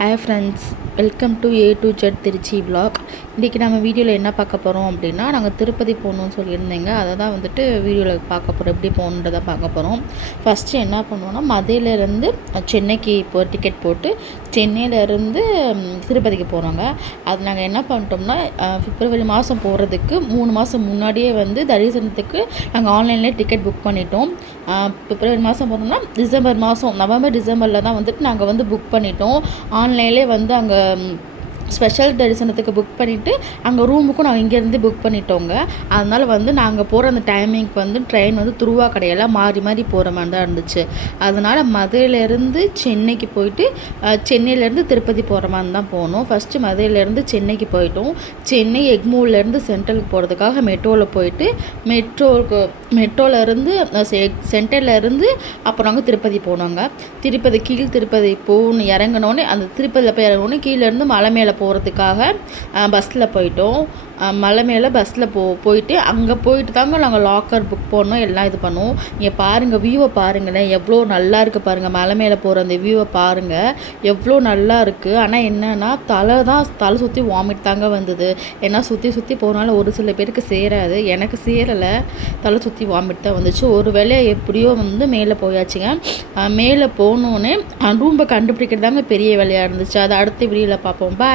Hi friends, welcome to A to Z Trichy vlog. இன்றைக்கி நம்ம வீடியோவில் என்ன பார்க்க போகிறோம் அப்படின்னா, நாங்கள் திருப்பதி போகணுன்னு சொல்லியிருந்தேங்க. அதை தான் வந்துட்டு வீடியோவில் பார்க்க போகிறோம், எப்படி போகணுன்றதை பார்க்க போகிறோம். ஃபஸ்ட்டு என்ன பண்ணுவோன்னா, மதுரையிலேருந்து சென்னைக்கு இப்போ டிக்கெட் போட்டு சென்னையிலேருந்து திருப்பதிக்கு போகிறோங்க. அது நாங்கள் என்ன பண்ணிட்டோம்னா, பிப்ரவரி மாதம் போகிறதுக்கு 3 மாதம் முன்னாடியே வந்து தரிசனத்துக்கு நாங்கள் ஆன்லைன்லேயே டிக்கெட் புக் பண்ணிட்டோம். பிப்ரவரி மாதம் போனோம்னா டிசம்பர் மாதம் நவம்பர் டிசம்பரில் தான் வந்துட்டு நாங்கள் வந்து புக் பண்ணிட்டோம். ஆன்லைன்லேயே வந்து அங்கே ஸ்பெஷல் தரிசனத்துக்கு புக் பண்ணிவிட்டு அங்கே ரூமுக்கும் நாங்கள் இங்கேருந்து புக் பண்ணிட்டோங்க. அதனால் வந்து நாங்கள் போகிற அந்த டைமிங்க்கு வந்து ட்ரெயின் வந்து துருவா கடையெல்லாம் மாறி மாறி போகிற மாதிரி தான் இருந்துச்சு. அதனால் மதுரையிலேருந்து சென்னைக்கு போயிட்டு சென்னையிலேருந்து திருப்பதி போகிற மாதிரி தான் போனோம். ஃபஸ்ட்டு மதுரையிலேருந்து சென்னைக்கு போயிட்டோம். சென்னை எக்மோர்லேருந்து சென்ட்ரலுக்கு போகிறதுக்காக மெட்ரோவில் போயிட்டு மெட்ரோலேருந்து சென்டர்லேருந்து அப்புறம் நாங்கள் திருப்பதி போனோங்க. திருப்பதி போகணும். இறங்கினோடனே அந்த திருப்பதியில் போய் இறங்கினோடனே கீழேருந்து மலை மேலே போகிறதுக்காக பஸ்ஸில் போயிட்டோம். மலை மேலே பஸ்ஸில் போயிட்டு அங்கே போயிட்டு தாங்க நாங்கள் லாக்கர் புக் பண்ணோம், எல்லாம் இது பண்ணுவோம். இங்கே பாருங்கள், வியூவை பாருங்களேன், எவ்வளோ நல்லா இருக்குது பாருங்கள். மலை மேலே போகிற அந்த வியூவை பாருங்கள், எவ்வளோ நல்லா இருக்குது. ஆனால் என்னென்னா தலை சுற்றி வாமிட் தாங்க வந்தது. ஏன்னா சுற்றி போனால ஒரு சில பேருக்கு சேராது, எனக்கு சேரலை, தலை சுற்றி வாமிட் தான் வந்துச்சு. ஒரு வேளை எப்படியோ வந்து மேலே போயாச்சுங்க. மேலே போனோன்னே ரூம்பை கண்டுபிடிக்கிறது தாங்க பெரிய வேலையாக இருந்துச்சு. அதை அடுத்த வீடியோவில் பார்ப்போம். பாய்.